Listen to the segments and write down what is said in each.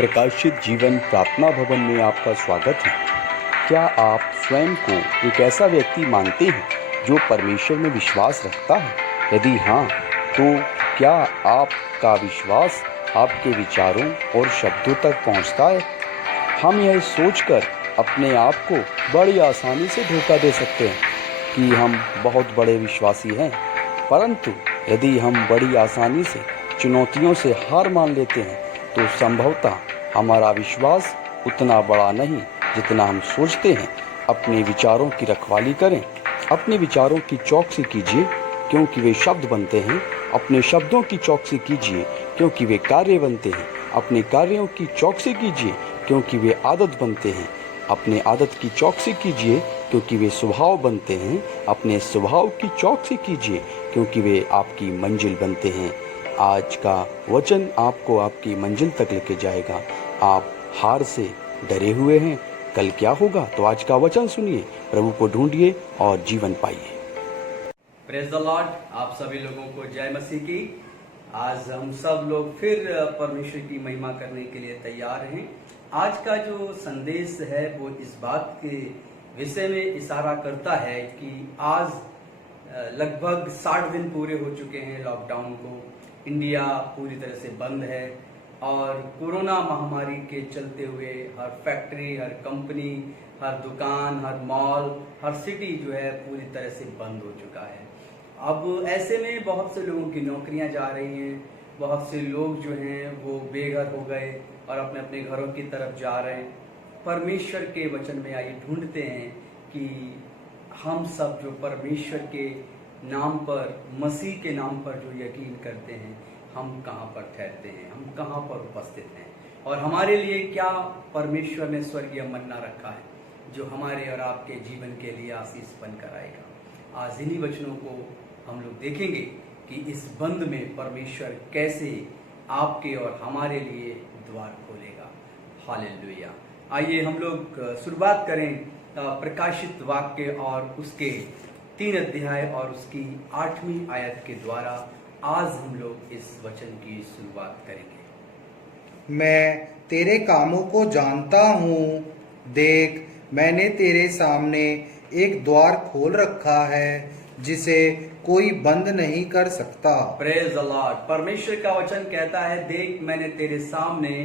प्रकाशित जीवन प्रार्थना भवन में आपका स्वागत है। क्या आप स्वयं को एक ऐसा व्यक्ति मानते हैं जो परमेश्वर में विश्वास रखता है? यदि हाँ, तो क्या आपका विश्वास आपके विचारों और शब्दों तक पहुंचता है? हम यह सोचकर अपने आप को बड़ी आसानी से धोखा दे सकते हैं कि हम बहुत बड़े विश्वासी हैं, परंतु यदि हम बड़ी आसानी से चुनौतियों से हार मान लेते हैं तो संभवतः हमारा विश्वास उतना बड़ा नहीं जितना हम सोचते हैं। अपने विचारों की रखवाली करें, अपने विचारों की चौकसी कीजिए क्योंकि वे शब्द बनते हैं। अपने शब्दों की चौकसी कीजिए क्योंकि वे कार्य बनते हैं। अपने कार्यों की चौकसी कीजिए क्योंकि वे आदत बनते हैं। अपने आदत की चौकसी कीजिए क्योंकि वे स्वभाव बनते हैं। अपने स्वभाव की चौकसी कीजिए क्योंकि वे आपकी मंजिल बनते हैं। आज का वचन आपको आपकी मंजिल तक लेके जाएगा। आप हार से डरे हुए हैं, कल क्या होगा? तो आज का वचन सुनिए, प्रभु को ढूंढिए और जीवन पाइए। Praise the Lord. आप सभी लोगों को जय मसीह की। आज हम सब लोग फिर परमेश्वर की महिमा करने के लिए तैयार हैं। आज का जो संदेश है वो इस बात के विषय में इशारा करता है कि आज लगभग 60 दिन पूरे हो चुके हैं लॉकडाउन को। इंडिया पूरी तरह से बंद है और कोरोना महामारी के चलते हुए हर फैक्ट्री, हर कंपनी, हर दुकान, हर मॉल, हर सिटी जो है पूरी तरह से बंद हो चुका है। अब ऐसे में बहुत से लोगों की नौकरियां जा रही हैं, बहुत से लोग जो हैं वो बेघर हो गए और अपने अपने घरों की तरफ जा रहे हैं। परमेश्वर के वचन में आइए ढूंढते हैं कि हम सब जो परमेश्वर के नाम पर, मसीह के नाम पर जो यकीन करते हैं, हम कहाँ पर ठहरते हैं, हम कहाँ पर उपस्थित हैं और हमारे लिए क्या परमेश्वर ने स्वर्गीय मन्ना रखा है जो हमारे और आपके जीवन के लिए आशीष बनकर आएगा। आज इन्हीं वचनों को हम लोग देखेंगे कि इस बंद में परमेश्वर कैसे आपके और हमारे लिए द्वार खोलेगा। हालेलुया। आइए हम लोग शुरुआत करें प्रकाशित वाक्य और उसके 3 अध्याय और उसकी 8वीं आयत के द्वारा। आज हम लोग इस वचन की शुरुआत करेंगे। मैं तेरे कामों को जानता हूँ, देख मैंने तेरे सामने एक द्वार खोल रखा है जिसे कोई बंद नहीं कर सकता। Praise the Lord. परमेश्वर का वचन कहता है, देख मैंने तेरे सामने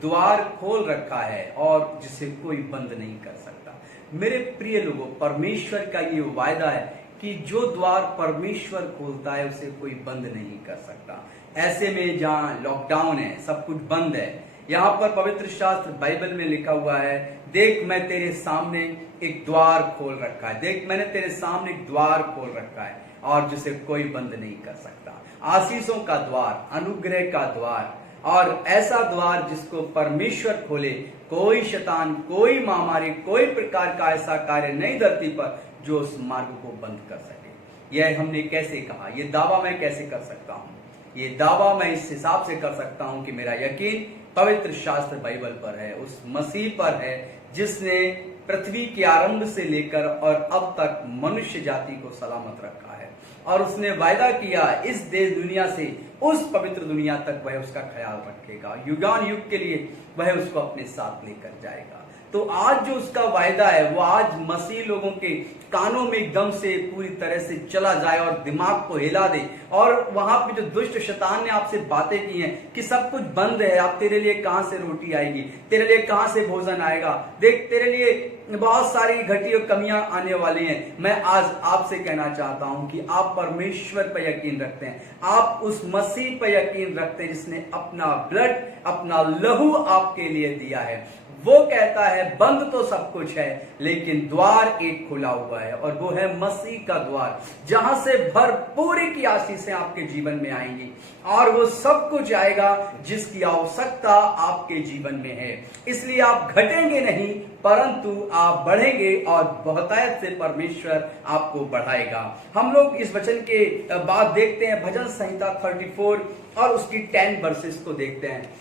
द्वार खोल रखा है और जिसे कोई बंद नहीं कर सकता। मेरे प्रिय लोगों, परमेश्वर का ये वायदा है कि जो द्वार परमेश्वर खोलता है उसे कोई बंद नहीं कर सकता। ऐसे में जहाँ लॉकडाउन है, सब कुछ बंद है, यहाँ पर पवित्र शास्त्र बाइबल में लिखा हुआ है, देख मैं तेरे सामने एक द्वार खोल रखा है। देख मैंने तेरे सामने एक द्वार खोल रखा है और जिसे कोई बंद नहीं कर सकता। आशीषों का द्वार, अनुग्रह का द्वार, और ऐसा द्वार जिसको परमेश्वर खोले, कोई शैतान, कोई महामारी, कोई प्रकार का ऐसा कार्य नहीं धरती पर जो उस मार्ग को बंद कर सके। यह हमने कैसे कहा? ये दावा मैं कैसे कर सकता हूँ? ये दावा मैं इस हिसाब से कर सकता हूँ कि मेरा यकीन पवित्र शास्त्र बाइबल पर है, उस मसीह पर है जिसने पृथ्वी के आरंभ से लेकर और अब तक मनुष्य जाति को सलामत रखा है और उसने वायदा किया इस देश दुनिया से उस पवित्र दुनिया तक वह उसका ख्याल रखेगा। युगान युग के लिए वह उसको अपने साथ लेकर जाएगा। तो आज जो उसका वायदा है वो आज मसीह लोगों के कानों में एकदम से पूरी तरह से चला जाए और दिमाग को हिला दे। और वहां पे जो दुष्ट शैतान ने आपसे बातें की हैं कि सब कुछ बंद है, अब तेरे लिए कहां से रोटी आएगी, तेरे लिए कहां से भोजन आएगा, देख तेरे लिए बहुत सारी घटी और कमियां आने वाली हैं। मैं आज आपसे कहना चाहता हूं कि आप परमेश्वर पर यकीन रखते हैं, आप उस मसीह पर यकीन रखते हैं जिसने अपना ब्लड, अपना लहू आपके लिए दिया है। वो कहता है बंद तो सब कुछ है लेकिन द्वार एक खुला हुआ है और वो है मसीह का द्वार, जहां से भरपूरी की आशीषें आपके जीवन में आएंगी और वो सब कुछ आएगा जिसकी आवश्यकता आपके जीवन में है। इसलिए आप घटेंगे नहीं परंतु आप बढ़ेंगे और बहुतायत से परमेश्वर आपको बढ़ाएगा। हम लोग इस वचन के बाद देखते हैं भजन संहिता 34 और उसकी 10 वर्सेस को देखते हैं।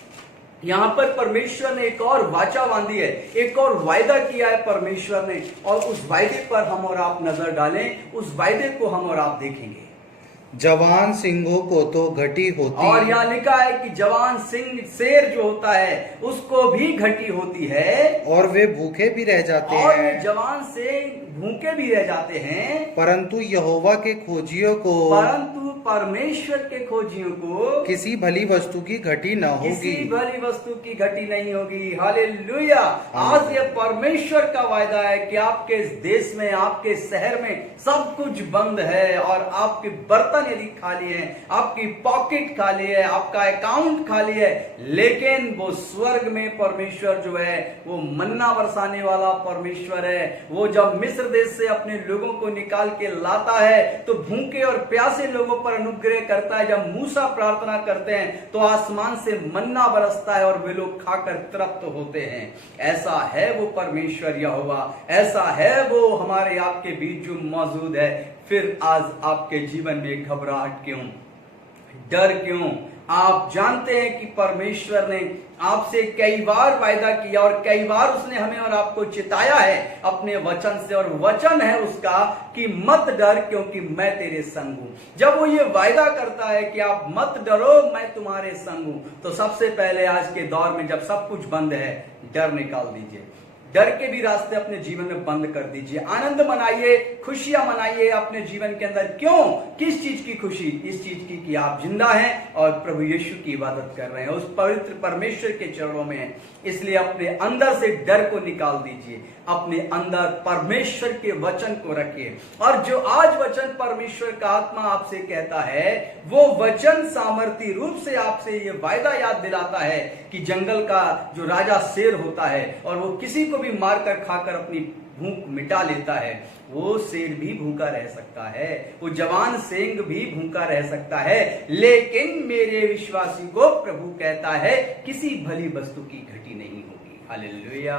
यहाँ पर परमेश्वर ने एक और वाचा बांधी है, एक और वायदा किया है परमेश्वर ने, और उस वायदे पर हम और आप नजर डालें, उस वायदे को हम और आप देखेंगे। जवान सिंहों को तो घटी होती। और यहाँ लिखा है कि जवान सिंह शेर जो होता है उसको भी घटी होती है, और वे भूखे भी रह जाते और वे हैं, जवान से भूखे भी रह जाते हैं, परंतु यहोवा के खोजियों को परंतु परमेश्वर के खोजियों को किसी भली वस्तु की घटी न किसी होगी। भली वस्तु की घटी नहीं होगी। हालेलुया। आज ये परमेश्वर का वायदा है कि आपके इस देश में, आपके शहर में सब कुछ बंद है और आपके बर्तन यदि खाली है, आपकी पॉकेट खाली है, आपका अकाउंट खाली है, लेकिन वो स्वर्ग में परमेश्वर जो है वो मन्ना बरसाने वाला परमेश्वर है। वो जब मिस्र देश से अपने लोगों को निकाल के लाता है तो भूखे और प्यासे लोगों पर अनुग्रह करता है। जब मूसा प्रार्थना करते हैं तो आसमान से मन्ना बरसता है और वे लोग खाकर तृप्त होते हैं। ऐसा है वो परमेश्वर यहोवा, ऐसा है वो हमारे आपके बीच जो मौजूद है। फिर आज आपके जीवन में घबराहट क्यों, डर क्यों? आप जानते हैं कि परमेश्वर ने आपसे कई बार वायदा किया और कई बार उसने हमें और आपको चिताया है अपने वचन से, और वचन है उसका कि मत डर क्योंकि मैं तेरे संग हूं। जब वो ये वायदा करता है कि आप मत डरो, मैं तुम्हारे संग हूं, तो सबसे पहले आज के दौर में जब सब कुछ बंद है, डर निकाल दीजिए। डर के भी रास्ते अपने जीवन में बंद कर दीजिए। आनंद मनाइए, खुशियां मनाइए अपने जीवन के अंदर। क्यों? किस चीज की खुशी? इस चीज की कि आप जिंदा हैं और प्रभु यीशु की इबादत कर रहे हैं, उस पवित्र परमेश्वर के चरणों में हैं। इसलिए अपने अंदर से डर को निकाल दीजिए, अपने अंदर परमेश्वर के वचन को रखिए। और जो आज वचन परमेश्वर का आत्मा आपसे कहता है, वो वचन सामर्थी रूप से आपसे ये वायदा याद दिलाता है कि जंगल का जो राजा शेर होता है और वो किसी को भी मारकर खाकर अपनी भूख मिटा लेता है, वो शेर भी भूखा रह सकता है, वो जवान सिंह भी भूखा रह सकता है, लेकिन मेरे विश्वासी को प्रभु कहता है किसी भली वस्तु की घटी नहीं होगी। हालेलुया।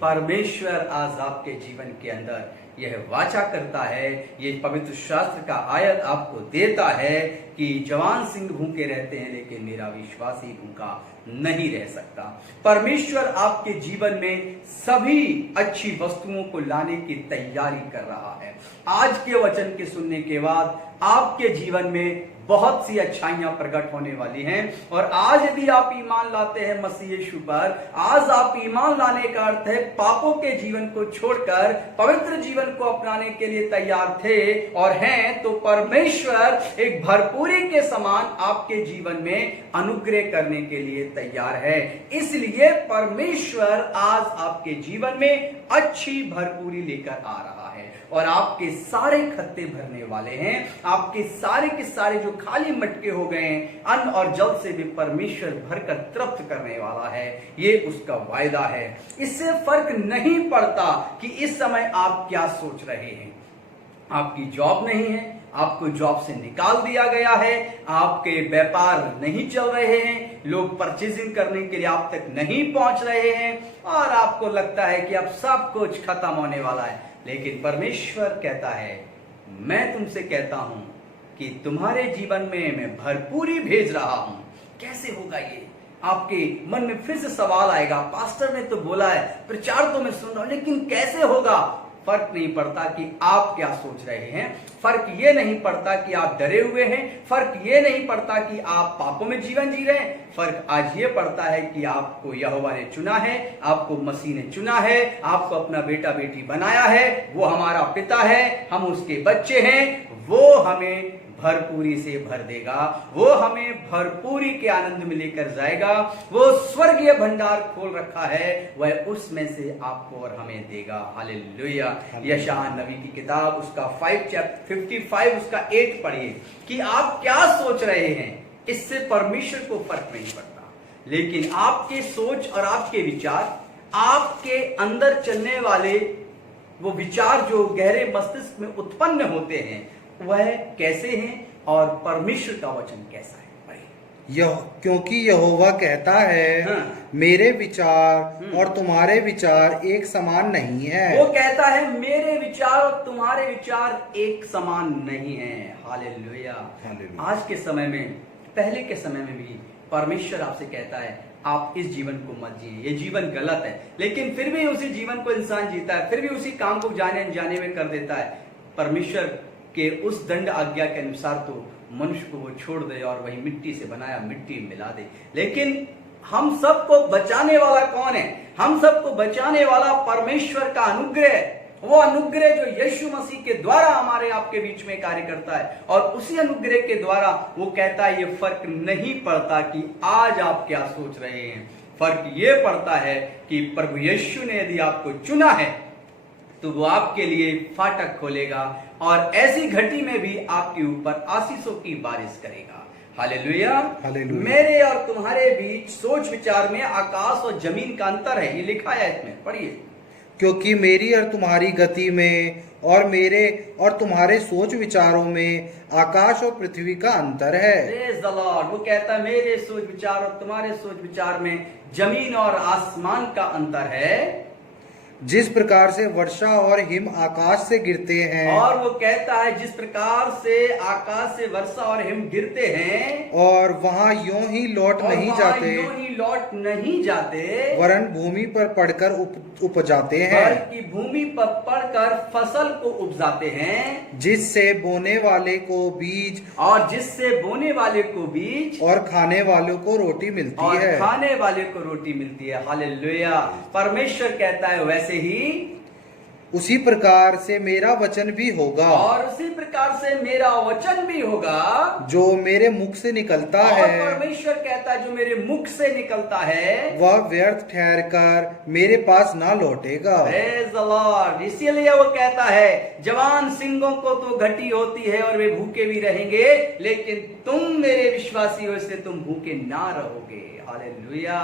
परमेश्वर आज आपके जीवन के अंदर यह वाचा करता है, ये पवित्र शास्त्र का आयत आपको देता है कि जवान सिंह भूखे रहते हैं लेकिन मेरा विश्वासी भूखा नहीं रह सकता। परमेश्वर आपके जीवन में सभी अच्छी वस्तुओं को लाने की तैयारी कर रहा है। आज के वचन के सुनने के बाद आपके जीवन में बहुत सी अच्छाइयां प्रकट होने वाली हैं। और आज यदि आप ईमान लाते हैं मसीह यीशु पर, आज आप ईमान लाने का अर्थ है पापों के जीवन को छोड़कर पवित्र जीवन को अपनाने के लिए तैयार थे और हैं, तो परमेश्वर एक भरपूरी के समान आपके जीवन में अनुग्रह करने के लिए तैयार है। इसलिए परमेश्वर आज आपके जीवन में अच्छी भरपूरी लेकर आ रहा है और आपके सारे खत्ते भरने वाले हैं। आपके सारे के सारे जो खाली मटके हो गए हैं, अन्न और जल से भी परमेश्वर भरकर तृप्त करने वाला है। ये उसका वायदा है। इससे फर्क नहीं पड़ता कि इस समय आप क्या सोच रहे हैं। आपकी जॉब नहीं है, आपको जॉब से निकाल दिया गया है, आपके व्यापार नहीं चल रहे हैं, लोग परचेजिंग करने के लिए आप तक नहीं पहुंच रहे हैं और आपको लगता है कि अब सब कुछ खत्म होने वाला है, लेकिन परमेश्वर कहता है, मैं तुमसे कहता हूं कि तुम्हारे जीवन में मैं भरपूरी भेज रहा हूं। कैसे होगा ये? आपके मन में फिर से सवाल आएगा, पास्टर ने तो बोला है, प्रचार तो मैं सुन रहा हूं, लेकिन कैसे होगा? फर्क नहीं पड़ता कि आप क्या सोच रहे हैं, फर्क ये नहीं पड़ता कि आप डरे हुए हैं, फर्क ये नहीं पड़ता कि आप पापों में जीवन जी रहे हैं। फर्क आज ये पड़ता है कि आपको यहोवा ने चुना है, आपको मसीह ने चुना है, आपको अपना बेटा बेटी बनाया है, वो हमारा पिता है, हम उसके बच्चे हैं, वो हमें भरपूरी से भर देगा, वो हमें भरपूरी के आनंद में लेकर जाएगा। वो स्वर्गीय भंडार खोल रखा है, वह उसमें से आपको और हमें देगा। हालेलुया। यशायाह नबी की किताब उसका 55 उसका 8 पढ़िए कि आप क्या सोच रहे हैं। इससे परमेश्वर को फर्क नहीं पड़ता, लेकिन आपके सोच और आपके विचार, आपके अंदर चलने वाले वो विचार जो गहरे मस्तिष्क में उत्पन्न होते हैं, वह कैसे हैं और परमेश्वर का वचन कैसा है। क्योंकि यहोवा कहता है, हाँ। मेरे विचार और तुम्हारे विचार एक समान नहीं है। वो कहता है मेरे विचार और तुम्हारे विचार एक समान नहीं है। हालेलुया। आज के समय में, पहले के समय में भी परमेश्वर आपसे कहता है, आप इस जीवन को मत जिए, ये जीवन गलत है, लेकिन फिर भी उसी जीवन को इंसान जीता है, फिर भी उसी काम को जाने अनजाने में कर देता है। परमेश्वर के उस दंड आज्ञा के अनुसार तो मनुष्य को वो छोड़ दे और वही मिट्टी से बनाया मिट्टी में मिला दे। लेकिन हम सबको बचाने वाला कौन है? हम सबको बचाने वाला परमेश्वर का अनुग्रह है। वो अनुग्रह जो यीशु मसीह के द्वारा हमारे आपके बीच में कार्य करता है, और उसी अनुग्रह के द्वारा वो कहता है ये फर्क नहीं पड़ता कि आज आप क्या सोच रहे हैं, फर्क ये पड़ता है कि प्रभु यीशु ने यदि आपको चुना है तो वो आपके लिए फाटक खोलेगा और ऐसी घटी में भी आपके ऊपर आशीषों की बारिश करेगा। हालेलुया। हालेलुया। मेरे और तुम्हारे बीच सोच विचार में आकाश और जमीन का अंतर है, ये लिखा है इसमें, पढ़िए। क्योंकि मेरी और तुम्हारी गति में और मेरे और तुम्हारे सोच विचारों में आकाश और पृथ्वी का अंतर है। Praise the Lord। वो कहता है मेरे सोच विचार और तुम्हारे सोच विचार में जमीन और आसमान का अंतर है। जिस प्रकार से वर्षा और हिम आकाश से गिरते हैं, और वो कहता है जिस प्रकार से आकाश से वर्षा और हिम गिरते हैं और वहाँ यूं ही लौट और नहीं वहाँ जाते, यूं ही लौट नहीं जाते, वरन भूमि पर पड़कर उपजाते हैं, बल्कि भूमि पर पड़कर फसल को उपजाते हैं, जिससे बोने वाले को बीज और जिससे बोने वाले को बीज और खाने वालों को रोटी मिलती और है। खाने वाले को रोटी मिलती है। हालेलुया। परमेश्वर कहता है वैसे ही उसी प्रकार से मेरा वचन भी होगा, और उसी प्रकार से मेरा वचन भी होगा जो मेरे मुख से निकलता और है, परमेश्वर कहता है जो मेरे मुख से निकलता है वह व्यर्थ ठहर कर मेरे पास ना लौटेगा। Praise the Lord। इसीलिए वो कहता है जवान सिंहों को तो घटी होती है और वे भूखे भी रहेंगे, लेकिन तुम मेरे विश्वासी हो इसलिए तुम भूखे ना रहोगे। हालेलुया।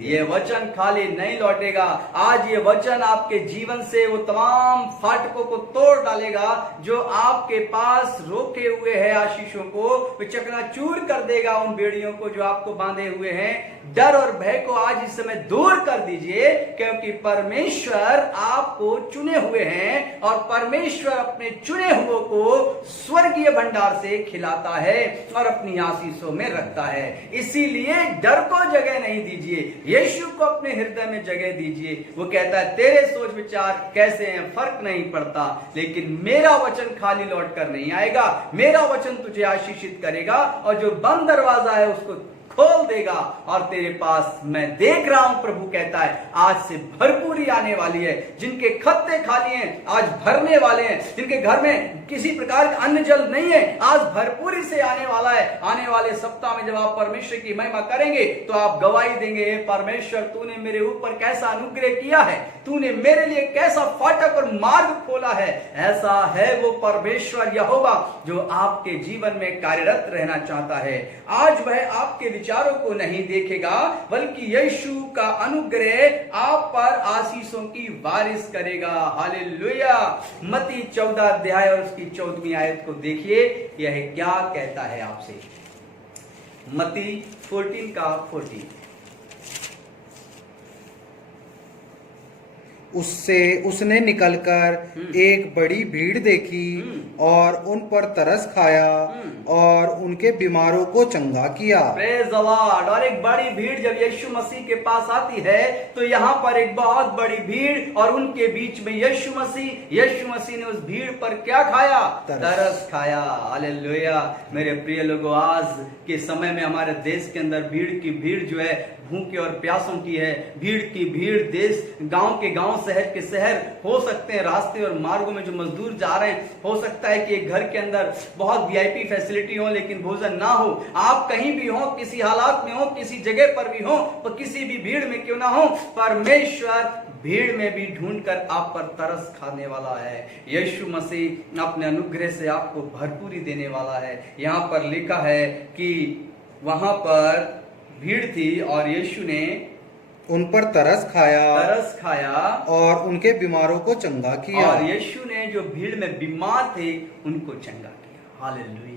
ये वचन खाली नहीं लौटेगा। आज ये वचन आपके जीवन से वो तमाम फाटकों को तोड़ डालेगा जो आपके पास रोके हुए है आशीषों को, वो चकनाचूर कर देगा उन बेड़ियों को जो आपको बांधे हुए हैं। डर और भय को आज इस समय दूर कर दीजिए, क्योंकि परमेश्वर आपको चुने हुए हैं और परमेश्वर अपने चुने हुए को स्वर्गीय भंडार से खिलाता है और अपनी आशीषों में रखता है। इसीलिए डर को जगह नहीं दीजिए, यीशु को अपने हृदय में जगह दीजिए। वो कहता है तेरे सोच विचार कैसे हैं फर्क नहीं पड़ता, लेकिन मेरा वचन खाली लौट कर नहीं आएगा। मेरा वचन तुझे आशीषित करेगा और जो बंद दरवाजा है उसको खोल देगा, और तेरे पास मैं देख रहा हूं, प्रभु कहता है आज से भरपूरी आने वाली है। जिनके खत्ते खाली हैं आज भरने वाले हैं, जिनके घर में किसी प्रकार का अन्न जल नहीं है आज भरपूरी से आने वाला है। आने वाले सप्ताह में जब आप परमेश्वर की महिमा करेंगे तो आप गवाही देंगे, परमेश्वर तूने मेरे ऊपर कैसा अनुग्रह किया है, तूने मेरे लिए कैसा फाटक और मार्ग खोला है। ऐसा है वो परमेश्वर यहोवा जो आपके जीवन में कार्यरत रहना चाहता है। आज वह आपके विचारों को नहीं देखेगा, बल्कि यीशु का अनुग्रह आप पर आशीषों की बारिश करेगा। हालेलुया। मत्ती 14 अध्याय और उसकी 14वीं आयत को देखिए, यह क्या कहता है आपसे। मत्ती 14 का 14। उसने निकलकर एक बड़ी भीड़ देखी और उन पर तरस खाया और उनके बीमारों को चंगा किया। Praise the Lord. और एक बड़ी भीड़ जब यीशु मसीह के पास आती है तो यहाँ पर एक बहुत बड़ी भीड़ और उनके बीच में यीशु मसीह ने उस भीड़ पर क्या खाया? तरस खाया। हालेलुया। मेरे प्रिय लोगों, आज के समय में हमारे देश के अंदर भीड़ की भीड़ जो है भूखे और प्यासों की है। भीड़ की भीड़ देश गांव के गांव शहर के शहर हो सकते हैं, रास्ते और मार्गों में जो मजदूर जा रहे हैं, हो सकता है कि एक घर के अंदर बहुत वीआईपी फैसिलिटी हो लेकिन भोजन ना हो। आप कहीं भी हो, किसी हालात में हो, किसी जगह पर भी हो, तो किसी भी भीड़ में क्यों ना हो, परमेश्वर भीड़ में भी ढूंढकर आप पर तरस खाने वाला है। यीशु मसीह अपने अनुग्रह से आपको भरपूरी देने वाला है। यहाँ पर लिखा है कि वहां पर भीड़ थी और यीशु ने उन पर तरस खाया और उनके बीमारों को चंगा किया। और यीशु ने जो भीड़ में बीमार थे उनको चंगा किया। हालेलुया।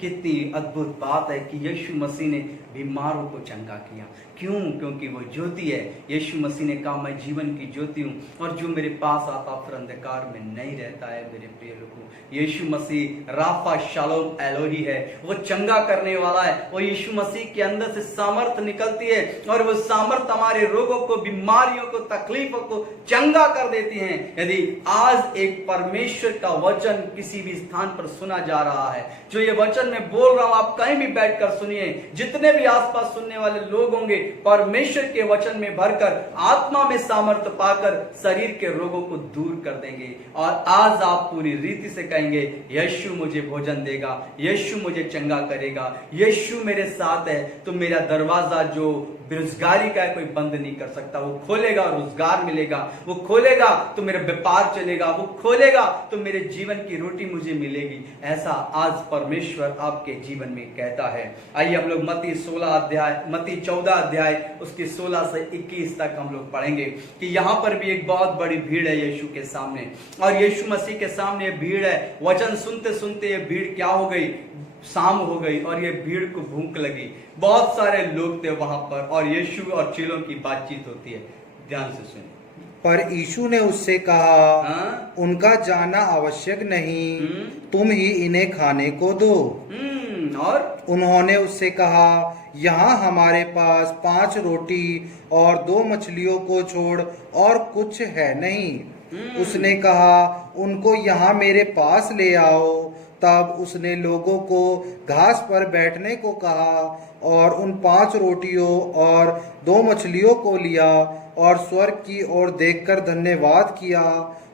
कितनी अद्भुत बात है कि यीशु मसीह ने बीमारों को चंगा किया। क्यों? क्योंकि वो ज्योति है। यीशु मसीह ने कहा मैं जीवन की ज्योति हूँ और जो मेरे पास आता फिर अंधकार में नहीं रहता है। मेरे प्रिय लोगों, यीशु मसीह राफा शालोम एलोही है, वो चंगा करने वाला है। वो यीशु मसीह के अंदर से सामर्थ निकलती है और वो सामर्थ हमारे रोगों को, बीमारियों को, तकलीफों को चंगा कर देती है। यदि आज एक परमेश्वर का वचन किसी भी स्थान पर सुना जा रहा है, जो ये वचन मैं बोल रहा हूं, आप कहीं भी बैठकर सुनिए, जितने भी आसपास सुनने वाले लोग होंगे परमेश्वर के वचन में भरकर आत्मा में सामर्थ्य पाकर शरीर के रोगों को दूर कर देंगे। और आज आप पूरी रीति से कहेंगे यीशु मुझे भोजन देगा, यीशु मुझे चंगा करेगा, यीशु मेरे साथ है तो मेरा दरवाजा जो बेरोजगारी का है कोई बंद नहीं कर सकता। वो खोलेगा, रोजगार मिलेगा। वो खोलेगा तो मेरा व्यापार चलेगा। वो खोलेगा तो मेरे जीवन की रोटी मुझे मिलेगी। ऐसा आज परमेश्वर आपके जीवन में कहता है। आइए हम लोग मत्ती 14 अध्याय उसके 16 से 21 तक हम लोग पढ़ेंगे कि यहाँ पर भी एक बहुत बड़ी भीड़ है यीशु के सामने, और यीशु मसीह के सामने भीड़ है। वचन सुनते सुनते ये भीड़ क्या हो गई, शाम हो गई और ये भीड़ को भूख लगी। बहुत सारे लोग थे वहां पर और यीशु और चेलों की बातचीत होती है। ध्यान से सुनिए। पर यीशु ने उससे कहा, उनका जाना आवश्यक नहीं, तुम ही इन्हें खाने को दो। और उन्होंने उससे कहा, यहाँ हमारे पास 5 रोटी और 2 मछलियों को छोड़ और कुछ है नहीं। उसने कहा, उनको यहाँ मेरे पास ले आओ। तब उसने लोगों को घास पर बैठने को कहा और उन 5 रोटियों और 2 मछलियों को लिया और स्वर्ग की ओर देखकर धन्यवाद किया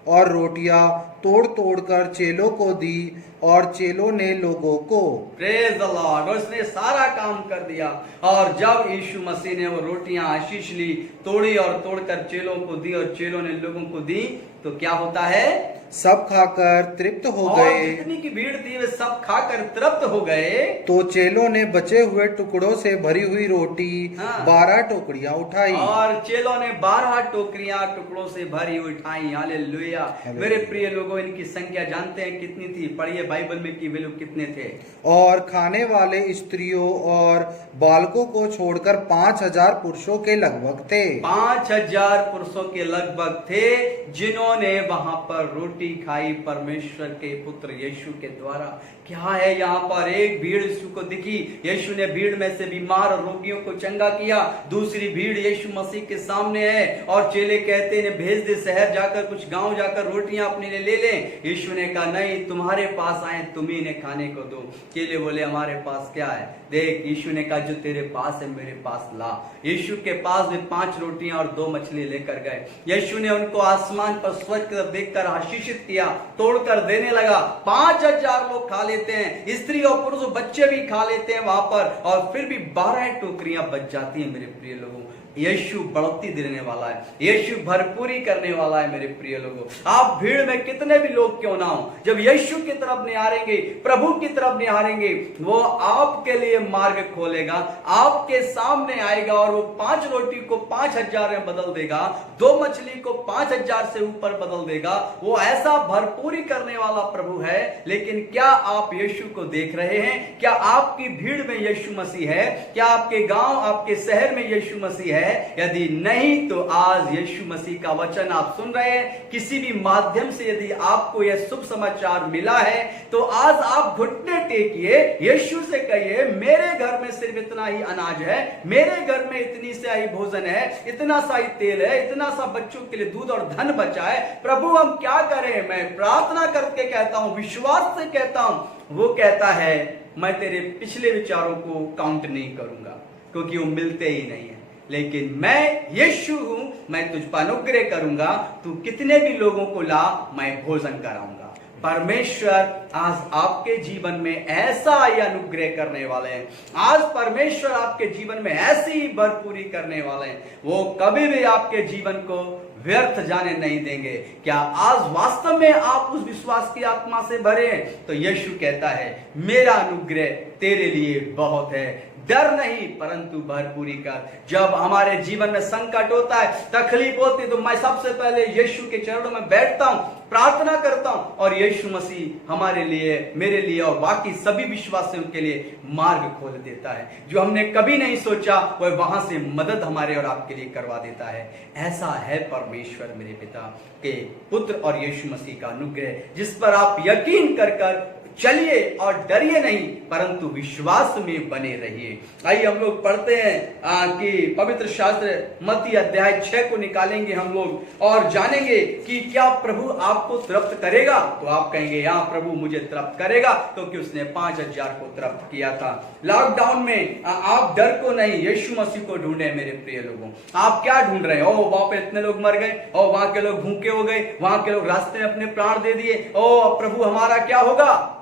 और रोटियां तोड़ तोड़ कर चेलों को दी और चेलों ने लोगों को। Praise the Lord. उसने सारा काम कर दिया और जब यीशु मसीह ने वो रोटियां आशीष ली, तोड़ी और तोड़कर चेलों को दी और चेलों ने लोगों को दी, तो क्या होता है, सब खाकर तृप्त हो गए। जितनी की भीड़ थी वे सब खाकर तृप्त हो गए। तो चेलों ने बचे हुए टुकड़ों से भरी हुई रोटी 12 टोकरियां उठाई और चेलों ने 12 टोकरियां टुकड़ों से भरी हुई उठाई। हालेलुया। मेरे प्रिय लोगों, इनकी संख्या जानते हैं कितनी थी? पढ़िए बाइबल में कि वे लोग कितने थे। और खाने वाले स्त्रियों और बालकों को छोड़कर 5000 पुरुषों के लगभग थे। 5000 पुरुषों के लगभग थे जिन्होंने वहां पर रोटी खाई परमेश्वर के पुत्र यीशु के द्वारा। क्या है यहाँ पर? एक भीड़ यीशु को दिखी, यीशु ने भीड़ में से बीमार और रोगियों को चंगा किया। दूसरी भीड़ यीशु मसीह के सामने है और चेले कहते हैं भेज दे शहर जाकर, कुछ गांव जाकर रोटियां अपने लिए ले लें। यीशु ने कहा नहीं, तुम्हारे पास आए तुम ही इन्हें खाने को दो। चेले बोले हमारे पास क्या है? देख, यीशु ने कहा जो तेरे पास है मेरे पास ला। यीशु के पास में 5 रोटियां और 2 मछली लेकर गए। यीशु ने उनको आसमान पर स्वर्ग की तरफ देखकर आशीषित किया, तोड़कर देने लगा। 5000 लोग खा लेते हैं, स्त्री और पुरुष बच्चे भी खा लेते हैं वहां पर, और फिर भी 12 टोकरियां बच जाती हैं। मेरे प्रिय लोगों, यीशु बढ़ोतरी देने वाला है, यीशु भरपूरी करने वाला है। मेरे प्रिय लोगों, आप भीड़ में कितने भी लोग क्यों ना हो, जब यीशु की तरफ निहारेंगे, प्रभु की तरफ निहारेंगे, वो आपके लिए मार्ग खोलेगा, आपके सामने आएगा और वो 5 रोटी को 5000 में बदल देगा, 2 मछली को 5000 से ऊपर बदल देगा। वो ऐसा भरपूरी करने वाला प्रभु है। लेकिन क्या आप यीशु को देख रहे हैं? क्या आपकी भीड़ में यीशु मसीह है? क्या आपके गांव, आपके शहर में यीशु मसीह है? यदि नहीं तो आज यीशु मसीह का वचन आप सुन रहे हैं, किसी भी माध्यम से यदि आपको यह शुभ समाचार मिला है, तो आज आप घुटने टेकिए, यीशु से कहिए मेरे घर में सिर्फ इतना ही अनाज है, मेरे घर में इतनी सा ही भोजन है, इतना सा ही तेल है, इतना सा बच्चों के लिए दूध और धन बचा है। प्रभु हम क्या करें? मैं प्रार्थना करके कहता हूं, विश्वास से कहता हूं। वो कहता है मैं तेरे पिछले विचारों को काउंट नहीं करूंगा क्योंकि वो मिलते ही नहीं है, लेकिन मैं यीशु हूं, मैं तुझ पर अनुग्रह करूंगा। तू कितने भी लोगों को ला, मैं भोजन कराऊंगा। परमेश्वर आज आपके जीवन में ऐसा ही अनुग्रह करने वाले हैं। आज परमेश्वर आपके जीवन में ऐसी ही भरपूरी करने वाले हैं। वो कभी भी आपके जीवन को व्यर्थ जाने नहीं देंगे। क्या आज वास्तव में आप उस विश्वास की आत्मा से भरे हैं? तो यीशु कहता है मेरा अनुग्रह तेरे लिए बहुत है। डर नहीं परंतु भरपूरी कर। जब हमारे जीवन में संकट होता है, तकलीफ होती है, तो मैं सबसे पहले यीशु के चरणों में बैठता हूं, प्रार्थना करता हूं और यीशु मसीह हमारे लिए, मेरे लिए और बाकी सभी विश्वासियों के लिए मार्ग खोल देता है। जो हमने कभी नहीं सोचा वह वहां से मदद हमारे और आपके लिए करवा देता है। ऐसा है परमेश्वर मेरे पिता के पुत्र और यीशु मसीह का अनुग्रह, जिस पर आप यकीन कर चलिए और डरिए नहीं परंतु विश्वास में बने रहिए। आइए हम लोग पढ़ते हैं कि पवित्र शास्त्र मत्ती अध्याय 6 को निकालेंगे हम लोग और जानेंगे कि क्या प्रभु आपको तृप्त करेगा। तो आप कहेंगे हाँ प्रभु मुझे तृप्त करेगा, क्योंकि उसने 5000 को तृप्त किया था। लॉकडाउन में आप डर को नहीं, यीशु मसीह को ढूंढे मेरे प्रिय लोगों। आप क्या ढूंढ रहे हैं? ओ वहां पे इतने लोग मर गए, और वहां के लोग भूखे हो गए, वहां के लोग रास्ते में अपने प्राण दे दिए, ओ प्रभु हमारा क्या होगा?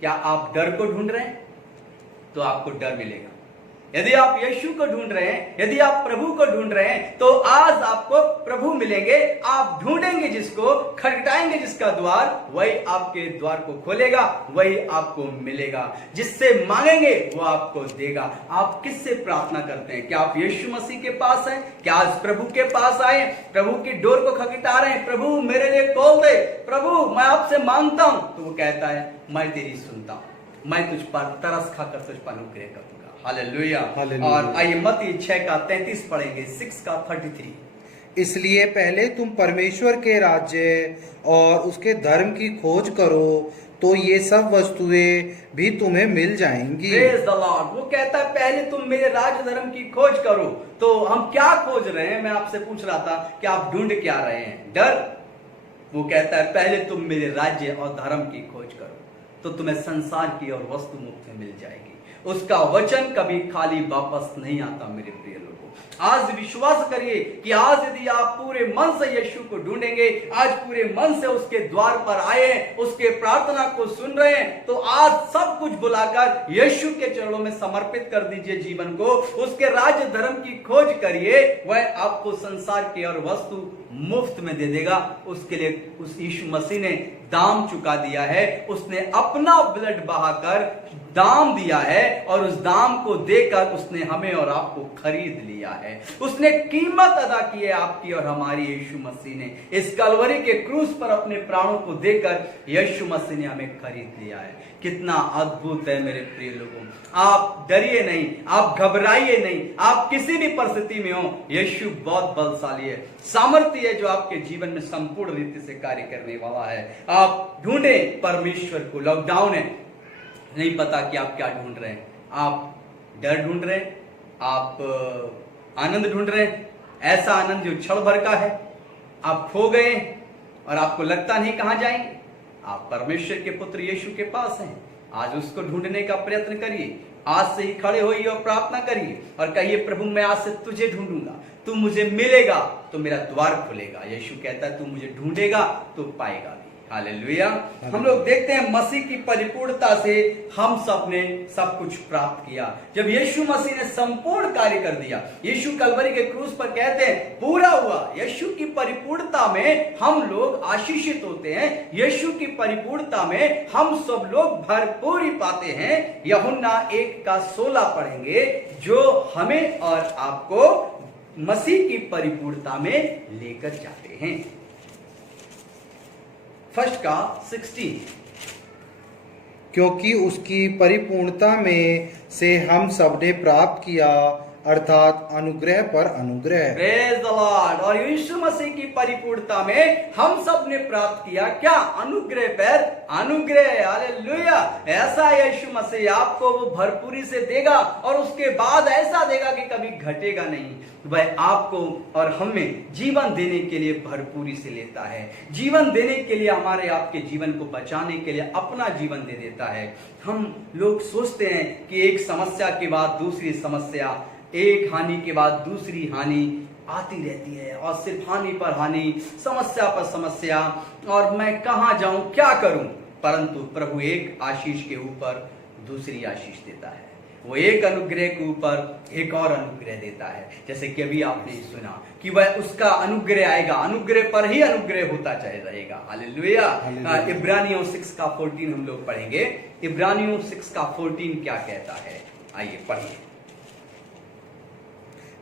क्या आप डर को ढूंढ रहे हैं? तो आपको डर मिलेगा। यदि आप यीशु को ढूंढ रहे हैं, यदि आप प्रभु को ढूंढ रहे हैं, तो आज आपको प्रभु मिलेंगे। आप ढूंढेंगे जिसको, खटखटाएंगे जिसका द्वार, वही आपके द्वार को खोलेगा, वही आपको मिलेगा। जिससे मांगेंगे वो आपको देगा। आप किससे प्रार्थना करते हैं? क्या आप यीशु मसीह के पास हैं? क्या आज प्रभु के पास आए, प्रभु की डोर को खटखटा रहे हैं, प्रभु मेरे लिए खोल दे, प्रभु मैं आपसे मांगता हूं? तो वो कहता है मैं तेरी सुनता हूं, मैं तुझ पर तरस खाकर तुझ पर अनुग्रह करूंगा। हालेलुया। और आइए मत्ती 6 का 33 पढ़ेंगे, 6 का 33। इसलिए पहले तुम परमेश्वर के राज्य और उसके धर्म की खोज करो, तो ये सब वस्तुएं भी तुम्हें मिल जाएंगी। Praise the Lord. वो कहता है पहले तुम मेरे राज्य धर्म की खोज करो। तो हम क्या खोज रहे हैं? मैं आपसे पूछ रहा था कि आप ढूंढ क्या रहे हैं? डर। वो कहता है पहले तुम मेरे राज्य और धर्म की खोज करो, तो तुम्हें संसार की और वस्तु मुफ्त में मिल जाएगी। उसका वचन कभी खाली वापस नहीं आता मेरे प्रिय लोगों। आज विश्वास करिए कि आज यदि आप पूरे मन से यीशु को ढूंढेंगे, आज पूरे मन से उसके द्वार पर आए, उसके प्रार्थना को सुन रहे हैं, तो आज सब कुछ बुलाकर यीशु के चरणों में समर्पित कर दीजिए जीवन को। उसके राज्य धर्म की खोज करिए, वह आपको संसार की और वस्तु मुफ्त में दे देगा। उसके लिए उस यीशु मसीह ने दाम चुका दिया है। उसने अपना ब्लड बहाकर दाम दिया है और उस दाम को देकर उसने हमें और आपको खरीद लिया है। उसने कीमत अदा की है आपकी और हमारी। यीशु मसीह ने इस कलवरी के क्रूस पर अपने प्राणों को देकर यीशु मसीह ने हमें खरीद लिया है। कितना अद्भुत है मेरे प्रिय लोगों। आप डरिए नहीं, आप घबराइए नहीं। आप किसी भी परिस्थिति में हो, यीशु बहुत बलशाली है, सामर्थ्य है, जो आपके जीवन में संपूर्ण रीति से कार्य करने वाला है। आप ढूंढे परमेश्वर को। लॉकडाउन है, नहीं पता कि आप क्या ढूंढ रहे हैं। आप डर ढूंढ रहे हैं, आप आनंद ढूंढ रहे हैं, ऐसा आनंद जो क्षण भर का है। आप खो गए और आपको लगता नहीं कहां जाएंगे। आप परमेश्वर के पुत्र यीशु के पास हैं। आज उसको ढूंढने का प्रयत्न करिए। आज से ही खड़े होइए और प्रार्थना करिए और कहिए प्रभु मैं आज से तुझे ढूंढूंगा, तू मुझे मिलेगा तो मेरा द्वार खुलेगा। यीशु कहता है तू मुझे ढूंढेगा तो पाएगा भी। हालेलुया। हम लोग देखते हैं मसीह की परिपूर्णता से हम सब ने सब कुछ प्राप्त किया। जब यीशु मसीह ने संपूर्ण कार्य कर दिया, यीशु कलवरी के क्रूस पर कहते हैं पूरा हुआ। यीशु की परिपूर्णता में हम लोग आशीषित होते हैं। यीशु की परिपूर्णता में हम सब लोग भरपूरी पाते हैं। यूहन्ना 1:16 पढ़ेंगे, जो हमें और आपको मसीह की परिपूर्णता में लेकर जाते हैं। फर्स्ट का 16। क्योंकि उसकी परिपूर्णता में से हम सबने प्राप्त किया, अर्थात अनुग्रह पर अनुग्रह। Praise the Lord. और यीशु मसीह की परिपूर्णता में हम सब ने प्राप्त किया क्या? अनुग्रह पर अनुग्रह। हालेलुया। ऐसा यीशु मसीह आपको वो भरपूरी से देगा और उसके बाद ऐसा देगा कि कभी घटेगा नहीं। वह आपको और हमें जीवन देने के लिए भरपूरी से लेता है। जीवन देने के लिए, हमारे आपके जीवन को बचाने के लिए अपना जीवन दे देता है। हम लोग सोचते हैं कि एक समस्या के बाद दूसरी समस्या, एक हानि के बाद दूसरी हानि आती रहती है और सिर्फ हानि पर हानि, समस्या पर समस्या, और मैं कहां जाऊं, क्या करूं। परंतु प्रभु एक आशीष के ऊपर दूसरी आशीष देता है। वो एक अनुग्रह के ऊपर एक और अनुग्रह देता है। जैसे कि अभी आपने सुना कि वह उसका अनुग्रह आएगा, अनुग्रह पर ही अनुग्रह होता चाहे रहेगा। हालेलुया। इब्रानियों 6:14 हम लोग पढ़ेंगे। इब्रानियों 6:14 क्या कहता है? आइए पढ़िए।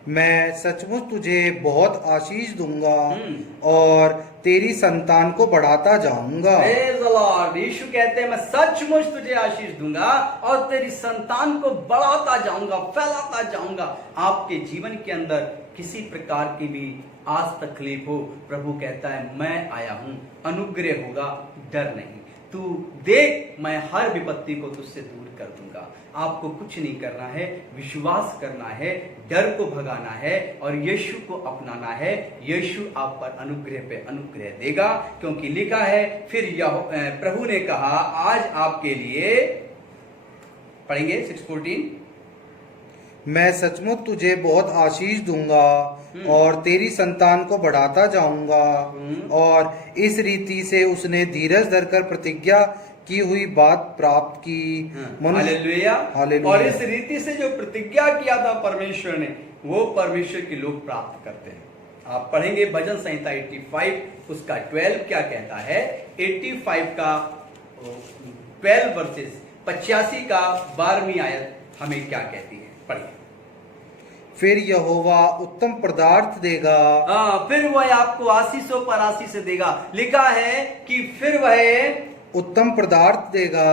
मैं सचमुच तुझे बहुत आशीष दूंगा हम्म। और तेरी संतान को बढ़ाता जाऊंगा। Praise the Lord। यीशु कहते हैं मैं सचमुच तुझे आशीष दूंगा और तेरी संतान को बढ़ाता जाऊंगा, फैलाता जाऊंगा। आपके जीवन के अंदर किसी प्रकार की भी आज तकलीफ हो, प्रभु कहता है मैं आया हूं, अनुग्रह होगा, डर नहीं। तू देख मैं हर विपत्ति को तुझसे दूर कर दूंगा। आपको कुछ नहीं करना है, विश्वास करना है, डर को भगाना है और यीशु को अपनाना है। यीशु आप पर अनुग्रह पे अनुग्रह देगा, क्योंकि लिखा है फिर प्रभु ने कहा आज आपके लिए, पढ़ेंगे 6:14, मैं सचमुच तुझे बहुत आशीष दूंगा और तेरी संतान को बढ़ाता जाऊंगा। और इस रीति से उसने धीरज धरकर प्रतिज्ञा की हुई बात प्राप्त की। हालेलुया। हालेलुया। और इस रीति से जो प्रतिज्ञा किया था परमेश्वर ने, वो परमेश्वर के लोग प्राप्त करते हैं। आप पढ़ेंगे भजन संहिता 85 उसका 12 क्या कहता है। 85 का 12 वर्सेस 85 का 12वीं आयत हमें क्या कहती है, पढ़िए। फिर यहोवा उत्तम पदार्थ देगा। फिर वह आपको आशीषों पर आशीष देगा। लिखा है कि फिर वह उत्तम पदार्थ देगा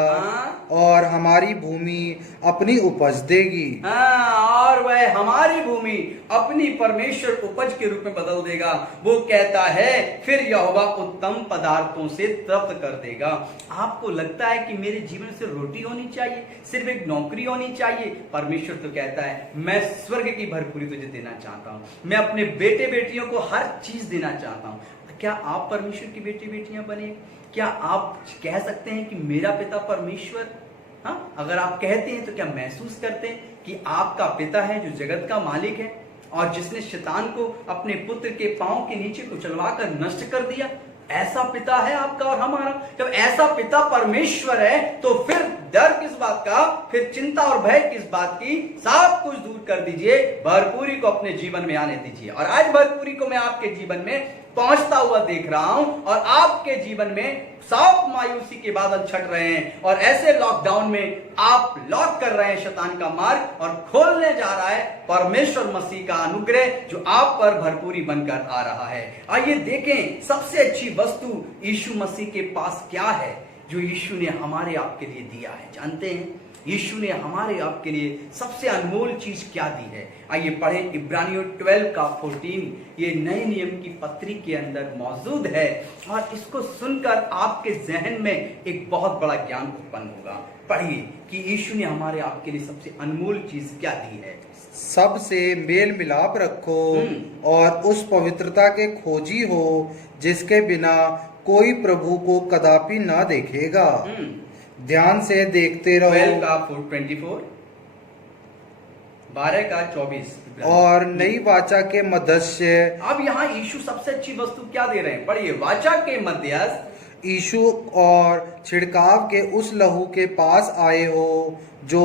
और हमारी भूमि अपनी उपज देगी। और वह हमारी भूमि अपनी परमेश्वर उपज के रूप में बदल देगा। वो कहता है फिर यहोवा उत्तम पदार्थों से तृप्त कर देगा। आपको लगता है कि मेरे जीवन से रोटी होनी चाहिए, सिर्फ एक नौकरी होनी चाहिए? परमेश्वर तो कहता है मैं स्वर्ग की भरपूरी तुझे देना चाहता हूं, मैं अपने बेटे बेटियों को हर चीज देना चाहता हूं। क्या आप परमेश्वर की बेटी बेटियां बने? क्या आप कह सकते हैं कि मेरा पिता परमेश्वर? हाँ, अगर आप कहते हैं तो क्या महसूस करते हैं कि आपका पिता है जो जगत का मालिक है और जिसने शैतान को अपने पुत्र के पांव के नीचे कुचलवा कर नष्ट कर दिया? ऐसा पिता है आपका और हमारा। जब ऐसा पिता परमेश्वर है तो फिर डर किस बात का, फिर चिंता और भय किस बात की? सब कुछ दूर कर दीजिए, भरपूरी को अपने जीवन में आने दीजिए। और आज भरपूरी को मैं आपके जीवन में पहुंचता हुआ देख रहा हूं और आपके जीवन में सब मायूसी के बादल छट रहे हैं और ऐसे लॉकडाउन में आप लॉक कर रहे हैं शैतान का मार्ग और खोलने जा रहा है परमेश्वर मसीह का अनुग्रह जो आप पर भरपूरी बनकर आ रहा है। आइए देखें सबसे अच्छी वस्तु यीशु मसीह के पास क्या है जो यीशु ने हमारे आपके लिए दिया है। जानते हैं यीशु ने हमारे आपके लिए सबसे अनमोल चीज क्या दी है? आइए पढ़ें इब्रानियों 12 का 14। ये नए नियम की पत्री के अंदर मौजूद है और इसको सुनकर आपके जहन में एक बहुत बड़ा ज्ञान उत्पन्न होगा। पढ़िए कि यीशु ने हमारे आपके लिए सबसे अनमोल चीज क्या दी है। सबसे मेल मिलाप रखो और उस पवित्रता के खोजी हो जिसके बिना कोई प्रभु को कदापि ना देखेगा। ध्यान से देखते रहो। 12 का 24, 12 का 24। और नई वाचा के मध्यस्थ। अब यहाँ यीशु सबसे अच्छी वस्तु क्या दे रहे हैं? पढ़िए, वाचा के मध्यस्थ यीशु और छिड़काव के उस लहू के पास आए हो जो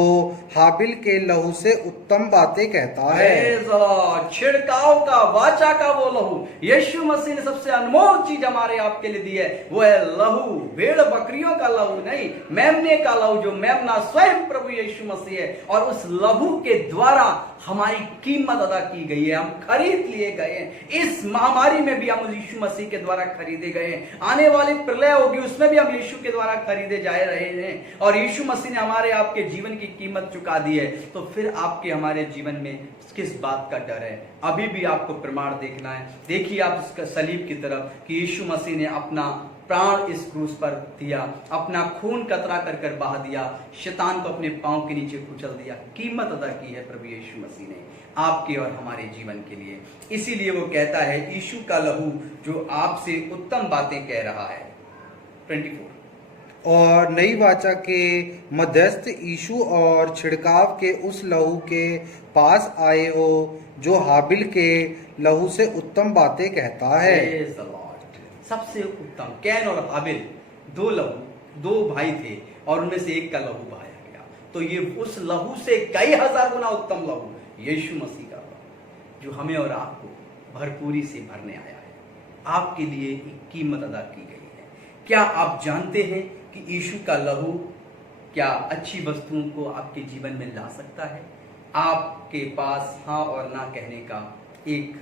हाबिल के लहू से उत्तम बातें कहता है। छिड़काव का, वाचा का वो लहू यीशु मसीह ने सबसे अनमोल चीज हमारे आपके लिए दी है। वो है लहू, भेड़ बकरियों का लहू नहीं, मेमने का लहू, जो मेमना स्वयं प्रभु यीशु मसीह है। और उस लहू के द्वारा हमारी कीमत अदा की गई है, हम खरीद लिए गए हैं। इस महामारी में भी हम यीशु मसीह के द्वारा खरीदे गए हैं। आने वाली प्रलय होगी उसमें भी हम यीशु के द्वारा खरीदे जा रहे हैं और यीशु मसीह ने हमारे आपके जीवन की कीमत चुका दी है। तो फिर आपके हमारे जीवन में किस बात का डर है? अभी भी आपको प्रमाण देखना है। देखिए आप इसका सलीब की तरफ कि यीशु मसीह ने अपना प्राण इस क्रूस पर दिया, अपना खून कतरा कर कर बहा दिया, शैतान को अपने पांव के नीचे कुचल दिया। कीमत अदा की है प्रभु यीशु मसीह ने आपके और हमारे जीवन के लिए। इसीलिए वो कहता है यीशु का लहू जो आपसे उत्तम बातें कह रहा है। 24। और नई वाचा के मध्यस्थ यीशु और छिड़काव के उस लहू के पास आए हो जो हाबिल के लहू से उत्तम बातें कहता है। सबसे उत्तम, कैन और हाबिल दो लहू, दो भाई थे और उनमें से एक का लहू बहाया गया। तो ये उस लहू से कई हजार गुना उत्तम लहू यीशु मसीह का लहू जो हमें और आपको भरपूरी से भरने आया है, आपके लिए एक कीमत अदा की गई है। क्या आप जानते हैं कि यीशु का लहू क्या अच्छी वस्तुओं को आपके जीवन में ला सकता है? आपके पास हाँ और ना कहने का एक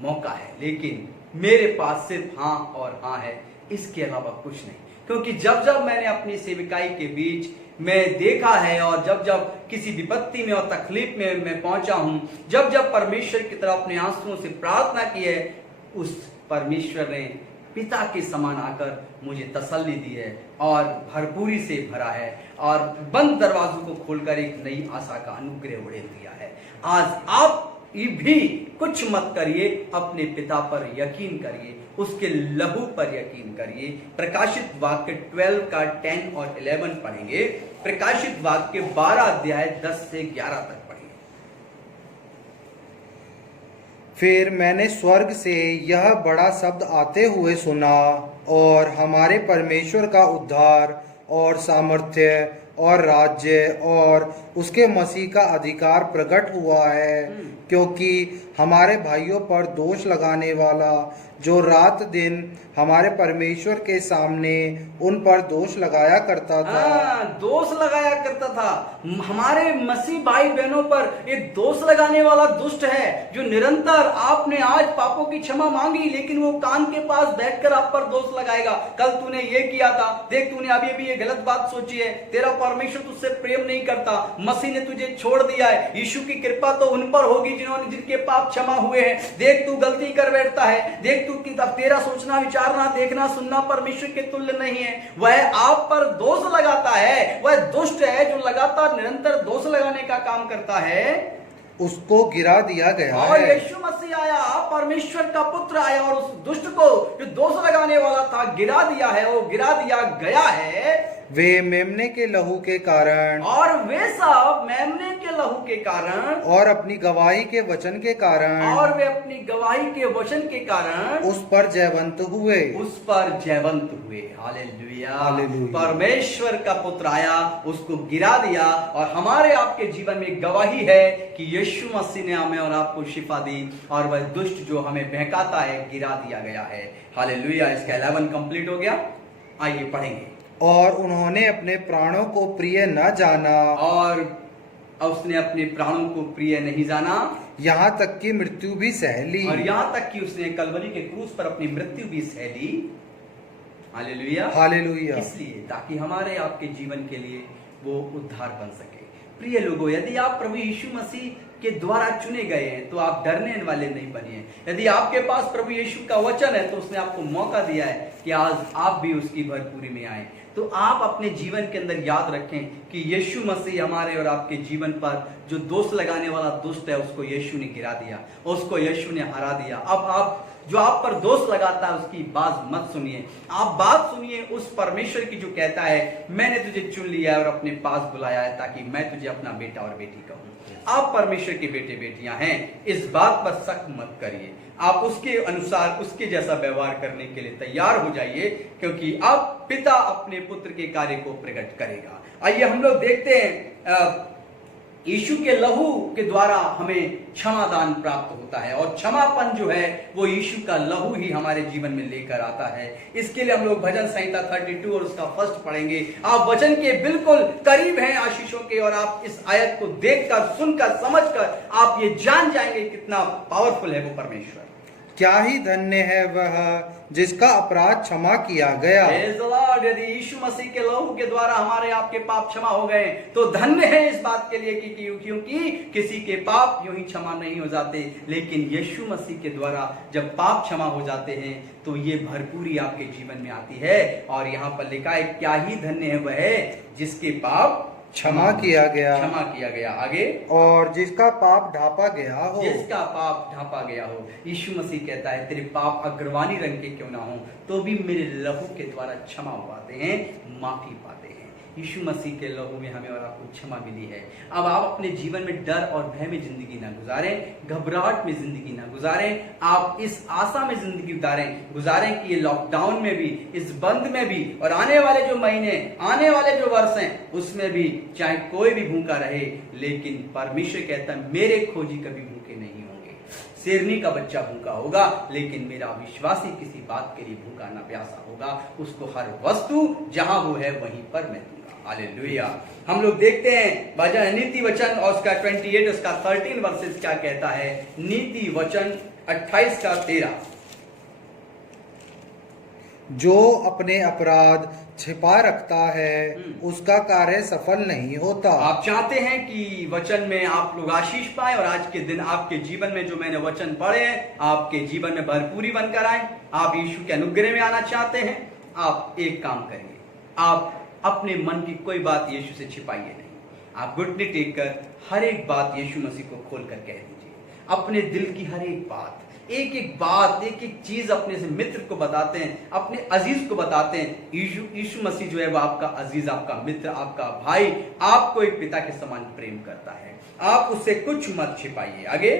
मौका है, लेकिन मेरे पास सिर्फ हाँ और हाँ है, इसके अलावा कुछ नहीं। क्योंकि जब जब मैंने अपनी सेविकाई के बीच में देखा है और जब जब किसी विपत्ति में और तकलीफ में मैं पहुंचा हूं, जब जब परमेश्वर की तरफ अपने आंसुओं से प्रार्थना की है, उस परमेश्वर ने पिता के समान आकर मुझे तसल्ली दी है और भरपूरी से भरा है और बंद दरवाजों को खोलकर एक नई आशा का अनुग्रह उड़ेल दिया है। आज आप भी कुछ मत करिए, अपने पिता पर यकीन करिए, उसके लहू पर यकीन करिए। प्रकाशित वाक्य 12 का 10 और 11 पढ़ेंगे। प्रकाशित वाक्य 12 अध्याय 10 से 11 तक पढ़ेंगे। फिर मैंने स्वर्ग से यह बड़ा शब्द आते हुए सुना, और हमारे परमेश्वर का उद्धार और सामर्थ्य और राज्य और उसके मसीह का अधिकार प्रकट हुआ है, क्योंकि हमारे भाइयों पर दोष लगाने वाला जो रात दिन हमारे परमेश्वर के सामने उन पर दोष लगाया करता था। दोष लगाया करता था। हमारे मसीह भाई बहनों पर एक दोष लगाने वाला दुष्ट है, जो निरंतर आपने आज पापों की क्षमा मांगी, लेकिन वो कान के पास बैठकर आप पर दोष लगाएगा। कल तूने ये किया था, देख तूने अभी ये गलत बात सोची है, तेरा परमेश्वर तुझसे प्रेम नहीं करता, मसीह ने तुझे छोड़ दिया है, यीशु की कृपा तो उन पर होगी जिनके पाप क्षमा हुए हैं। देख तू गलती कर बैठता है, देख तू तेरा सोचना विचारना देखना सुनना परमेश्वर के तुल्य नहीं है। वह आप पर दोष लगाता है, वह दुष्ट है जो लगातार निरंतर दोष लगाने का काम करता है, उसको गिरा दिया गया और है। यीशु मसीह आया, परमेश्वर का पुत्र आया और उस दुष्ट को जो दोष लगाने वाला था गिरा दिया है, वो गिरा दिया गया है। वे मेमने के लहू के कारण, और वे सब मेमने के लहू के कारण, और अपनी गवाही के वचन के कारण, और वे अपनी गवाही के वचन के कारण उस पर जयवंत हुए। उस पर जयवंत हुए। हालेलुया। हालेलुया। परमेश्वर का पुत्र आया, उसको गिरा दिया, और हमारे आपके जीवन में गवाही है कि यीशु मसीह ने हमें और आपको शिफा दी, और वह दुष्ट जो हमें बहकाता है गिरा दिया गया है। हालेलुया। इसका 11 कंप्लीट हो गया। आइए पढ़ेंगे। और उन्होंने अपने प्राणों को प्रिय न जाना, और उसने अपने प्राणों को प्रिय नहीं जाना, यहाँ तक कि मृत्यु भी सह ली। और यहाँ तक कि उसने कलवरी के क्रूस पर अपनी मृत्यु भी सह ली। हालेलुया। हालेलुया। इसलिए ताकि हमारे आपके जीवन के लिए वो उद्धार बन सके। प्रिय लोगों, यदि आप प्रभु यीशु मसीह के द्वारा चुने गए हैं तो आप डरने वाले नहीं बनिए। यदि आपके पास प्रभु यीशु का वचन है तो उसने आपको मौका दिया है कि आज आप भी उसकी भरपूरी में आए। तो आप अपने जीवन के अंदर याद रखें कि यीशु मसीह हमारे और आपके जीवन पर जो दोष लगाने वाला दुष्ट है उसको यीशु ने गिरा दिया, उसको यीशु ने हरा दिया। अब आप जो आप पर दोष लगाता है उसकी बात मत सुनिए, आप बात सुनिए उस परमेश्वर की जो कहता है मैंने तुझे चुन लिया है और अपने पास बुलाया है ताकि मैं तुझे अपना बेटा और बेटी कहूं। आप परमेश्वर के बेटे बेटियां हैं, इस बात पर शक मत करिए। आप उसके अनुसार उसके जैसा व्यवहार करने के लिए तैयार हो जाइए, क्योंकि अब पिता अपने पुत्र के कार्य को प्रकट करेगा। आइए हम लोग देखते हैं यीशु के लहू के द्वारा हमें क्षमादान प्राप्त होता है, और क्षमापन जो है वो यीशु का लहू ही हमारे जीवन में लेकर आता है। इसके लिए हम लोग भजन संहिता 32 और उसका फर्स्ट पढ़ेंगे। आप वचन के बिल्कुल करीब हैं आशीषों के, और आप इस आयत को देखकर सुनकर समझकर आप ये जान जाएंगे कितना पावरफुल है वो परमेश्वर। क्या ही धन्य है वह जिसका अपराध क्षमा किया गया। यदि यीशु मसीह के लहू के द्वारा हमारे आपके पाप क्षमा हो गए तो धन्य है इस बात के लिए कि क्योंकि किसी के पाप यूं ही क्षमा नहीं हो जाते, लेकिन यीशु मसीह के द्वारा जब पाप क्षमा हो जाते हैं तो ये भरपूरी आपके जीवन में आती है। और यहाँ पर लिखा है क्या ही धन्य है वह जिसके पाप क्षमा किया गया। आगे, और जिसका पाप ढांपा गया हो। जिसका पाप ढांपा गया हो। यीशु मसीह कहता है तेरे पाप अग्रवानी रंग के क्यों ना हो तो भी मेरे लहू के द्वारा क्षमा पाते हैं, माफी पाते हैं। यीशु मसीह के लहू में हमें और आपको क्षमा मिली है। अब आप अपने जीवन में डर और भय में जिंदगी ना गुजारें, घबराहट में जिंदगी ना गुजारें। आप इस आशा में जिंदगी गुजारें कि ये लॉकडाउन में भी, इस बंद में भी, और आने वाले जो महीने, आने वाले जो वर्ष हैं उसमें भी चाहे कोई भी भूखा रहे, लेकिन परमेश्वर कहता है मेरे खोजी कभी भूखे नहीं होंगे। शेरनी का बच्चा भूखा होगा, लेकिन मेरा विश्वासी किसी बात के लिए भूखा ना प्यासा होगा। उसको हर वस्तु जहां वो है वहीं पर मैं दूंगा। हालेलुया। हम लोग देखते हैं भजन नीति वचन और उसका 28 उसका 13 वर्सेस क्या कहता है। नीति वचन 28 का 13, जो अपने अपराध छिपा रखता है उसका कार्य सफल नहीं होता। आप चाहते हैं कि वचन में आप लोग आशीष पाए और आज के दिन आपके जीवन में जो मैंने वचन पढ़े हैं आपके जीवन में भरपूरी बनकर आए। आप यीशु के अनुग्रह में आना चाहते हैं, आप एक काम करिए, आप अपने मन की कोई बात यीशु से छिपाइए नहीं। आप घुटने टेक कर हर एक बात यीशु मसीह को खोल कर कह दीजिए। अपने दिल की हर एक बात, एक एक बात, एक एक चीज अपने से मित्र को बताते हैं, अपने अजीज को बताते हैं। यीशु मसीह जो है वो आपका अजीज, आपका मित्र, आपका भाई, आपको एक पिता के समान प्रेम करता है। आप उससे कुछ मत छिपाइए। आगे,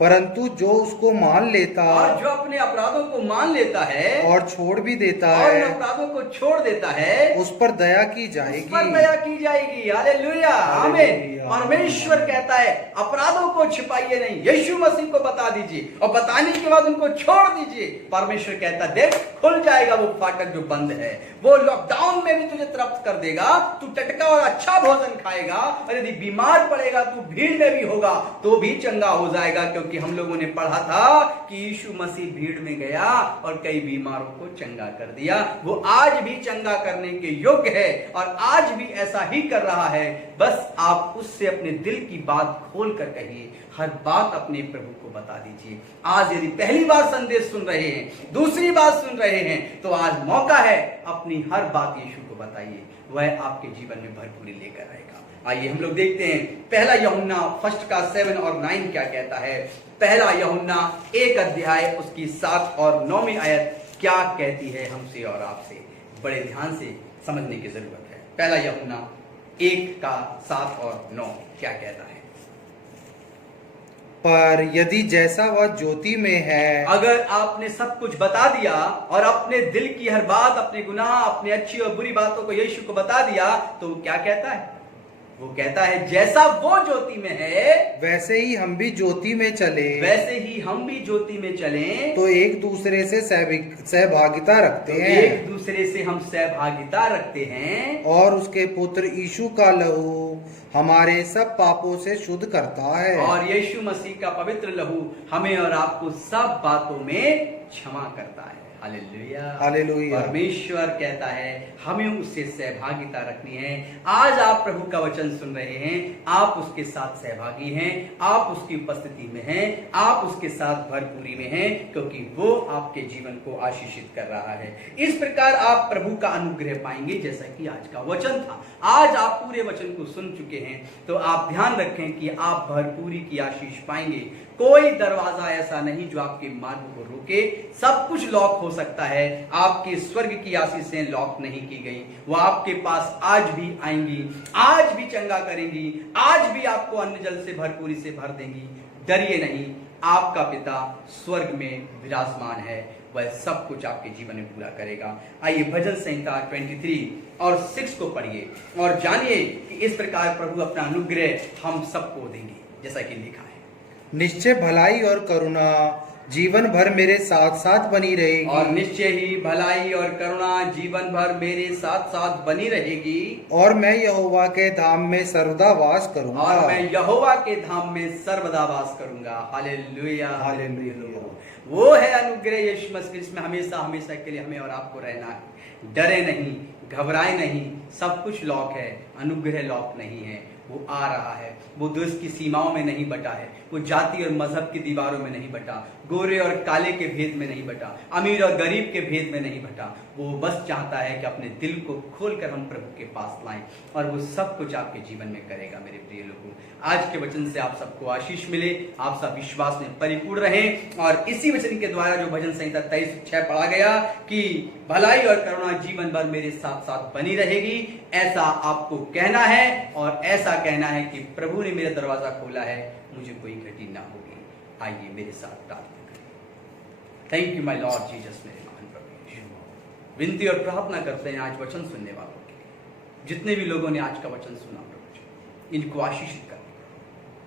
परंतु जो उसको मान लेता और जो अपने अपराधों को मान लेता है और छोड़ भी देता और है अपराधों को छोड़ देता है उस पर दया की उस जाएगी। पर दया की जाएगी। हालेलुया, आमीन। हालेलुया। परमेश्वर कहता है अपराधों को छिपाइए नहीं, यीशु मसीह को बता दीजिए और बताने के बाद उनको छोड़ दीजिए। परमेश्वर कहता देख खुल जाएगा वो फाटक जो बंद है। वो लॉकडाउन में भी तुझे तृप्त कर देगा। तू टटका और अच्छा भोजन खाएगा और यदि बीमार पड़ेगा तू भीड़ में भी होगा तो भी चंगा हो जाएगा, क्योंकि हम लोगों ने पढ़ा था कि यीशु मसीह भीड़ में गया और कई बीमारों को चंगा कर दिया। वो आज भी चंगा करने के योग्य है और आज भी ऐसा ही कर रहा है। बस आप उससे अपने दिल की बात खोल कर कहिए, हर बात अपने प्रभु को बता दीजिए। आज यदि पहली बार संदेश सुन रहे हैं, दूसरी बार सुन रहे हैं, तो आज मौका है अपनी हर बात यीशु को बताइए, वह आपके जीवन में भरपूरी लेकर आएगा। आइए हम लोग देखते हैं पहला यूहन्ना 1 का 7 और 9 क्या कहता है। पहला यूहन्ना 1 अध्याय उसकी 7 और 9वीं आयत क्या कहती है हमसे और आपसे। बड़े ध्यान से समझने की जरूरत है। पहला यूहन्ना 1 का 7 और 9 क्या कहता है। पर यदि जैसा वह ज्योति में है, अगर आपने सब कुछ बता दिया और अपने दिल की हर बात, अपने गुनाह, अपनी अच्छी और बुरी बातों को यीशु को बता दिया, तो वो क्या कहता है। वो कहता है जैसा वो ज्योति में है वैसे ही हम भी ज्योति में चले, वैसे ही हम भी ज्योति में चलें, तो एक दूसरे से सहभागिता रखते तो हैं। एक दूसरे से हम सहभागिता रखते हैं और उसके पुत्र यीशु का लहू हमारे सब पापों से शुद्ध करता है। और यीशु मसीह का पवित्र लहू हमें और आपको सब बातों में क्षमा करता है। Hallelujah, hallelujah. परमेश्वर कहता है हमें उससे सहभागिता रखनी है। आज आप प्रभु का वचन सुन रहे हैं, आप उसके साथ सहभागी हैं, आप उसकी उपस्थिति में हैं, आप उसके साथ भरपूरी में हैं, क्योंकि वो आपके जीवन को आशीषित कर रहा है। इस प्रकार आप प्रभु का अनुग्रह पाएंगे, जैसा कि आज का वचन था। आज आप पूरे वचन को सुन चुके हैं, तो आप ध्यान रखें कि आप भरपूरी की आशीष पाएंगे। कोई दरवाजा ऐसा नहीं जो आपके मार्ग को रोके। सब कुछ लॉक हो सकता है, आपके स्वर्ग की आशीषें लॉक नहीं की गई। वो आपके पास आज भी आएंगी, आज भी चंगा करेंगी, आज भी आपको अन्न जल से भरपूरी से भर देंगी। डरिए नहीं, आपका पिता स्वर्ग में विराजमान है, वह सब कुछ आपके जीवन में पूरा करेगा। आइए भजन संहिता 23 और 6 को पढ़िए और जानिए कि इस प्रकार प्रभु अपना अनुग्रह हम सबको देंगे, जैसा कि लिखा है। निश्चय भलाई और करुणा जीवन भर मेरे साथ साथ बनी रहेगी। और निश्चय ही भलाई और करुणा जीवन भर मेरे साथ साथ बनी रहेगी। और मैं यहोवा के धाम में सर्वदा वास करूंगा। और मैं यहोवा के धाम में सर्वदा वास करूंगा। Hallelujah, hallelujah. वो है अनुग्रह यीशु मसीह, जिसमें हमेशा हमेशा के लिए हमें और आपको रहना है। डरे नहीं, घबराए नहीं, सब कुछ लॉक है, अनुग्रह लॉक नहीं है। वो आ रहा है, वो देश की सीमाओं में नहीं बटा है, वो जाति और मजहब की दीवारों में नहीं बटा, गोरे और काले के भेद में नहीं बटा, अमीर और गरीब के भेद में नहीं बटा। वो बस चाहता है कि अपने दिल को खोलकर हम प्रभु के पास लाएं, और वो सब कुछ आपके जीवन में करेगा। मेरे प्रिय लोगों, आज के वचन से आप सबको आशीष मिले, आप सब विश्वास में परिपूर्ण रहें। और इसी वचन के द्वारा जो भजन संहिता 23:6 पढ़ा गया कि भलाई और करुणा जीवन भर मेरे साथ साथ बनी रहेगी, ऐसा आपको कहना है और ऐसा कहना है कि प्रभु ने मेरा दरवाजा खोला है, मुझे कोई घटी ना होगी। आइए मेरे साथ प्रार्थना करें। Thank you my Lord Jesus, मेरे महान प्रभु। विनती और प्रार्थना करते हैं आज वचन सुनने वालों के लिए, जितने भी लोगों ने आज का वचन सुना प्रभु जी, इनको आशीषित कर,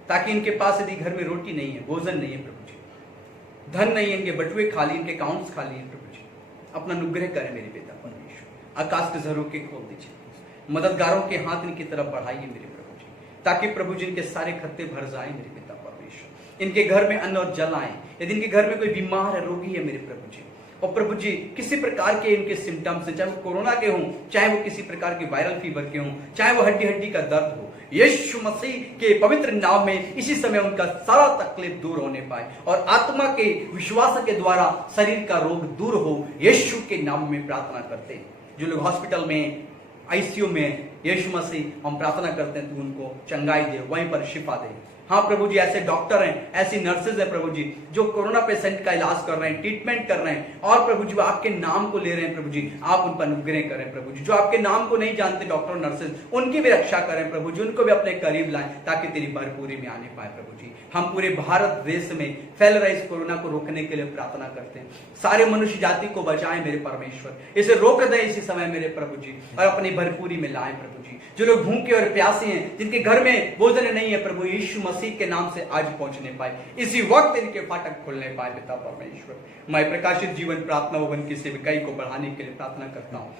ताकि इनके पास यदि घर में रोटी नहीं है, भोजन नहीं है प्रभु जी, धन नहीं है, इनके बटुए खाली, इनके अकाउंट्स खाली हैं प्रभु जी। अपना अनुग्रह करें मेरे पिता परमेश्वर, आकाश के झरोखे खोल दीजिए, मददगारों के हाथ इनकी तरफ बढ़ाइए मेरे प्रभु जी, ताकि प्रभु जी इनके सारे खत्ते भर जाए मेरे पिता परमेश्वर। इनके घर में अन्न और जल आए। यदि इनके घर में कोई बीमार है, रोगी है मेरे प्रभु जी, और प्रभु जी किसी प्रकार के इनके सिम्टम्स हैं, चाहे वो कोरोना के हों, चाहे वो किसी प्रकार के वायरल फीवर के हों, चाहे वो हड्डी का दर्द हो, यीशु मसीह के पवित्र नाम में इसी समय उनका सारा तकलीफ दूर होने पाए और आत्मा के विश्वास के द्वारा शरीर का रोग दूर हो, यीशु के नाम में प्रार्थना करते हैं। जो लोग हॉस्पिटल में, आईसीयू में, यीशु मसीह हम प्रार्थना करते हैं तू उनको चंगाई दे, वहीं पर शिफा दे। हाँ प्रभु जी, ऐसे डॉक्टर हैं, ऐसी नर्सेज हैं प्रभु जी, जो कोरोना पेशेंट का इलाज कर रहे हैं, ट्रीटमेंट कर रहे हैं, और प्रभु जी वो आपके नाम को ले रहे हैं प्रभु जी, आप उन पर अनुग्रह करें प्रभु जी। जो आपके नाम को नहीं जानते डॉक्टर नर्सेज, उनकी भी रक्षा करें प्रभु जी, उनको भी अपने करीब लाएं ताकि तेरी भरपूरी में आने पाए प्रभु जी। हम पूरे भारत देश में फैल रहे इस कोरोना को रोकने के लिए प्रार्थना करते हैं। सारे मनुष्य जाति को बचाएं मेरे परमेश्वर, इसे रोक दें इसी समय मेरे प्रभु जी, और अपनी भरपूरी में लाएं प्रभु जी। जो लोग भूखे और प्यासे हैं, जिनके घर में भोजन नहीं है प्रभु, यीशु मसीह के नाम से आज पहुंचने पाए, इसी वक्त इनके फाटक खुलने पाए पिता परमेश्वर। मैं प्रकाशित जीवन प्रार्थना भवन की सेविकाई को बढ़ाने के लिए प्रार्थना करता हूं,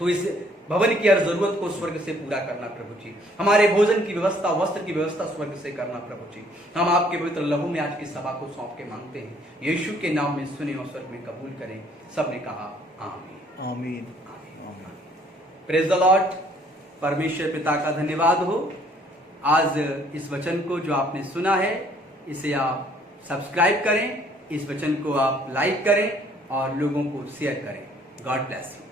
तो इस भवन की हर जरूरत को स्वर्ग से पूरा करना प्रभु जी। हमारे भोजन की व्यवस्था, वस्त्र की व्यवस्था स्वर्ग से करना प्रभु जी। हम आपके पवित्र लहू में आज की सभा को सौंप के मांगते हैं, यीशु के नाम में सुने और स्वर्ग में कबूल करें। सबने कहा आमीन आमीन। Praise the Lord. परमेश्वर पिता का धन्यवाद हो। आज इस वचन को जो आपने सुना है, इसे आप सब्सक्राइब करें, इस वचन को आप लाइक करें और लोगों को शेयर करें। God bless you.